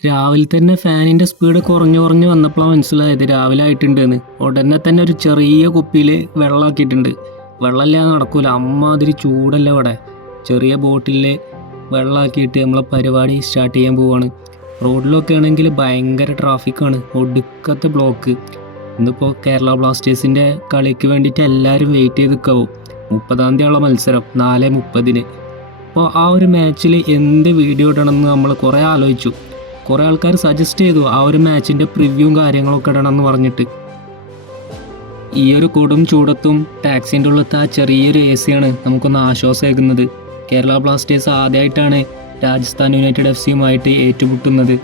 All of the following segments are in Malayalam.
രാവിലെ തന്നെ ഫാനിൻ്റെ സ്പീഡ് കുറഞ്ഞു കുറഞ്ഞു വന്നപ്പോഴാണ് മനസ്സിലായത് രാവിലെ ആയിട്ടുണ്ടെന്ന്. ഉടനെ തന്നെ ഒരു ചെറിയ കുപ്പിയിൽ വെള്ളമാക്കിയിട്ടുണ്ട്. വെള്ളമില്ലാതെ നടക്കൂല, അമ്മാതിരി ചൂടല്ല ഇവിടെ. ചെറിയ ബോട്ടിലിൽ വെള്ളമാക്കിയിട്ട് നമ്മൾ പരിപാടി സ്റ്റാർട്ട് ചെയ്യാൻ പോവാണ്. റോഡിലൊക്കെ ആണെങ്കിൽ ഭയങ്കര ട്രാഫിക്കാണ്, ഒടുക്കത്തെ ബ്ലോക്ക്. ഇന്നിപ്പോൾ കേരള ബ്ലാസ്റ്റേഴ്സിൻ്റെ കളിക്ക് വേണ്ടിയിട്ട് എല്ലാവരും വെയിറ്റ് ചെയ്ത് നിൽക്കാവും. 30-ാം തീയതിയുള്ള മത്സരം 4:30. അപ്പോൾ ആ ഒരു മാച്ചിൽ എന്ത് വീഡിയോ ഇടണമെന്ന് നമ്മൾ കുറേ ആലോചിച്ചു. കുറേ ആൾക്കാർ സജസ്റ്റ് ചെയ്തു ആ ഒരു മാച്ചിൻ്റെ പ്രിവ്യൂവും കാര്യങ്ങളൊക്കെ ഇടണമെന്ന് പറഞ്ഞിട്ട്. ഈ ഒരു കൊടും ചൂടത്തും ടാക്സിൻ്റെ ഉള്ളത്തെ ആ ചെറിയൊരു എ സിയാണ് നമുക്കൊന്ന് ആശ്വാസമാകുന്നത്. കേരള ബ്ലാസ്റ്റേഴ്സ് ആദ്യമായിട്ടാണ് രാജസ്ഥാൻ യുണൈറ്റഡ് FC-യുമായിട്ട് ഏറ്റുമുട്ടുന്നത്.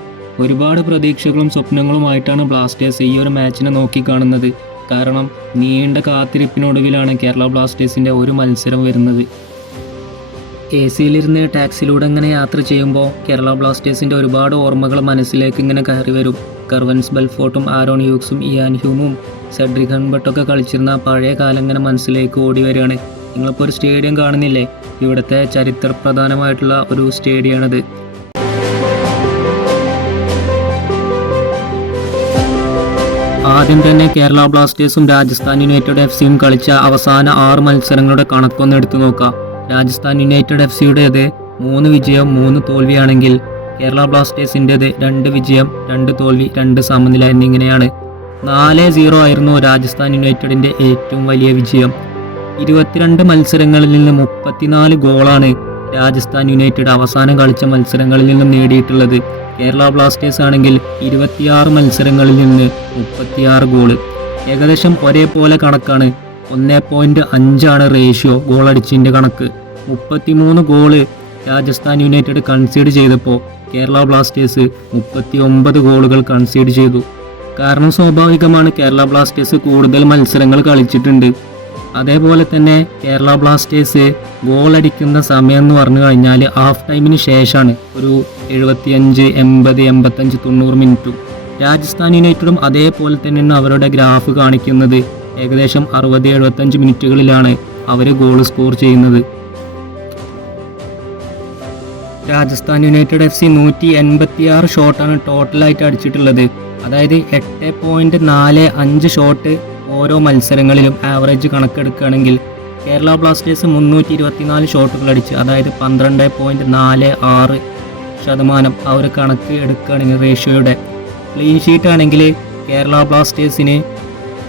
ഒരുപാട് പ്രതീക്ഷകളും സ്വപ്നങ്ങളുമായിട്ടാണ് ബ്ലാസ്റ്റേഴ്സ് ഈ ഒരു മാച്ചിനെ നോക്കിക്കാണുന്നത്. കാരണം നീണ്ട കാത്തിരിപ്പിനൊടുവിലാണ് കേരള ബ്ലാസ്റ്റേഴ്സിൻ്റെ ഒരു മത്സരം വരുന്നത്. എ സിയിലിരുന്ന് ടാക്സിയിലൂടെ ഇങ്ങനെ യാത്ര ചെയ്യുമ്പോൾ കേരള ബ്ലാസ്റ്റേഴ്സിൻ്റെ ഒരുപാട് ഓർമ്മകൾ മനസ്സിലേക്ക് ഇങ്ങനെ കയറി വരും. കർവൻസ് ബെൽഫോർട്ടും ആരോൺ ഹ്യൂഗ്സും ഇയാൻ ഹ്യൂമും സെഡ്രിക് ഹൺബർട്ടൊക്കെ കളിച്ചിരുന്ന ആ പഴയ കാലം ഇങ്ങനെ മനസ്സിലേക്ക് ഓടി വരികയാണ്. നിങ്ങളിപ്പോൾ ഒരു സ്റ്റേഡിയം കാണുന്നില്ലേ? ഇവിടുത്തെ ചരിത്രപ്രധാനമായിട്ടുള്ള ഒരു സ്റ്റേഡിയമാണിത്. ആദ്യം തന്നെ കേരള ബ്ലാസ്റ്റേഴ്സും രാജസ്ഥാൻ യുണൈറ്റഡ് FC-യും കളിച്ച അവസാന 6 മത്സരങ്ങളുടെ കണക്കൊന്ന് എടുത്തു നോക്കാം. രാജസ്ഥാൻ യുണൈറ്റഡ് FC-യുടേത് 3 വിജയം 3 തോൽവിയാണെങ്കിൽ കേരള ബ്ലാസ്റ്റേഴ്സിൻ്റേത് 2 വിജയം 2 തോൽവി 2 സമനില എന്നിങ്ങനെയാണ്. 4-0 ആയിരുന്നു രാജസ്ഥാൻ യുണൈറ്റഡിൻ്റെ ഏറ്റവും വലിയ വിജയം. 22 മത്സരങ്ങളിൽ നിന്ന് 34 ഗോളാണ് രാജസ്ഥാൻ യുണൈറ്റഡ് അവസാനം കളിച്ച മത്സരങ്ങളിൽ നിന്നും നേടിയിട്ടുള്ളത്. കേരള ബ്ലാസ്റ്റേഴ്സ് ആണെങ്കിൽ 26 മത്സരങ്ങളിൽ നിന്ന് 36 ഗോള്. ഏകദേശം ഒരേപോലെ കണക്കാണ്. 1.5 റേഷ്യോ ഗോളടിച്ചിൻ്റെ കണക്ക്. 33 ഗോള് രാജസ്ഥാൻ യുണൈറ്റഡ് കൺസീഡ് ചെയ്തപ്പോൾ കേരള ബ്ലാസ്റ്റേഴ്സ് 39 ഗോളുകൾ കൺസീഡ് ചെയ്തു. കാരണം സ്വാഭാവികമാണ്, കേരള ബ്ലാസ്റ്റേഴ്സ് കൂടുതൽ മത്സരങ്ങൾ കളിച്ചിട്ടുണ്ട്. അതേപോലെ തന്നെ കേരള ബ്ലാസ്റ്റേഴ്സ് ഗോളടിക്കുന്ന സമയം എന്ന് പറഞ്ഞു കഴിഞ്ഞാൽ ഹാഫ് ടൈമിന് ശേഷമാണ്. ഒരു 75, 80, 85, 90 മിനിറ്റും. രാജസ്ഥാൻ യുണൈറ്റഡും അതേപോലെ തന്നെയാണ് അവരുടെ ഗ്രാഫ് കാണിക്കുന്നത്. ഏകദേശം 60, 75 മിനിറ്റുകളിലാണ് അവർ ഗോൾ സ്കോർ ചെയ്യുന്നത്. Rajasthan United FC 186 ഷോട്ടാണ് ടോട്ടലായിട്ട് അടിച്ചിട്ടുള്ളത്. അതായത് 8.45 ഷോട്ട് ഓരോ മത്സരങ്ങളിലും ആവറേജ് കണക്കെടുക്കുകയാണെങ്കിൽ കേരള ബ്ലാസ്റ്റേഴ്സ് 324 ഷോട്ടുകൾ അടിച്ച്, അതായത് 12.46% ആ ഒരു കണക്ക് എടുക്കുകയാണെങ്കിൽ റേഷ്യോയുടെ. ക്ലീൻ ഷീറ്റ് ആണെങ്കിൽ കേരള ബ്ലാസ്റ്റേഴ്സിന്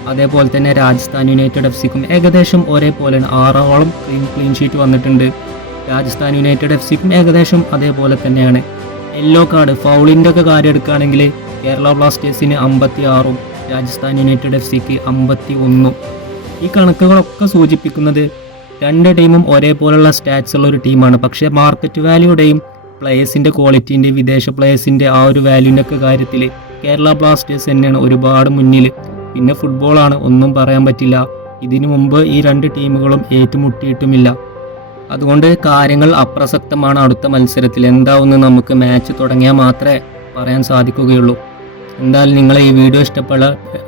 അതേപോലെ തന്നെ രാജസ്ഥാൻ യുണൈറ്റഡ് FC-ക്കും ഏകദേശം ഒരേപോലെയാണ്. 6ഓളം ക്ലീൻ ഷീറ്റ് വന്നിട്ടുണ്ട്. രാജസ്ഥാൻ യുണൈറ്റഡ് FC-ക്കും ഏകദേശം അതേപോലെ തന്നെയാണ്. യെല്ലോ കാർഡ് ഫൗളിൻ്റെ ഒക്കെ കാര്യം എടുക്കുകയാണെങ്കിൽ കേരള ബ്ലാസ്റ്റേഴ്സിന് 56ഉം രാജസ്ഥാൻ യുണൈറ്റഡ് FC-ക്ക് 51. ഈ കണക്കുകളൊക്കെ സൂചിപ്പിക്കുന്നത് രണ്ട് ടീമും ഒരേപോലുള്ള സ്റ്റാറ്റ്സ് ഉള്ള ഒരു ടീമാണ്. പക്ഷേ മാർക്കറ്റ് വാല്യൂടെയും പ്ലേയേഴ്സിൻ്റെ ക്വാളിറ്റീൻ്റെ വിദേശ പ്ലേയേഴ്സിൻ്റെ ആ ഒരു വാല്യൂൻ്റെ ഒക്കെ കാര്യത്തിൽ കേരള ബ്ലാസ്റ്റേഴ്സ് തന്നെയാണ് ഒരുപാട് മുന്നിൽ. പിന്നെ ഫുട്ബോളാണ്, ഒന്നും പറയാൻ പറ്റില്ല. ഇതിനു മുമ്പ് ഈ രണ്ട് ടീമുകളും ഏറ്റുമുട്ടിയിട്ടുമില്ല. അതുകൊണ്ട് കാര്യങ്ങൾ അപ്രസക്തമാണ്. അടുത്ത മത്സരത്തിൽ എന്താവുമെന്ന് നമുക്ക് മാച്ച് തുടങ്ങിയാൽ മാത്രമേ പറയാൻ സാധിക്കുകയുള്ളൂ. എന്തായാലും നിങ്ങളെ ഈ വീഡിയോ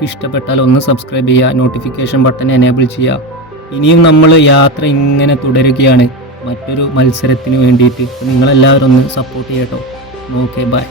ഇഷ്ടപ്പെട്ടാൽ ഒന്ന് സബ്സ്ക്രൈബ് ചെയ്യുക, നോട്ടിഫിക്കേഷൻ ബട്ടൺ എനേബിൾ ചെയ്യുക. ഇനിയും നമ്മൾ യാത്ര ഇങ്ങനെ തുടരുകയാണ് മറ്റൊരു മത്സരത്തിന് വേണ്ടിയിട്ട്. നിങ്ങളെല്ലാവരും ഒന്ന് സപ്പോർട്ട് ചെയ്യട്ടോ. Okay, by.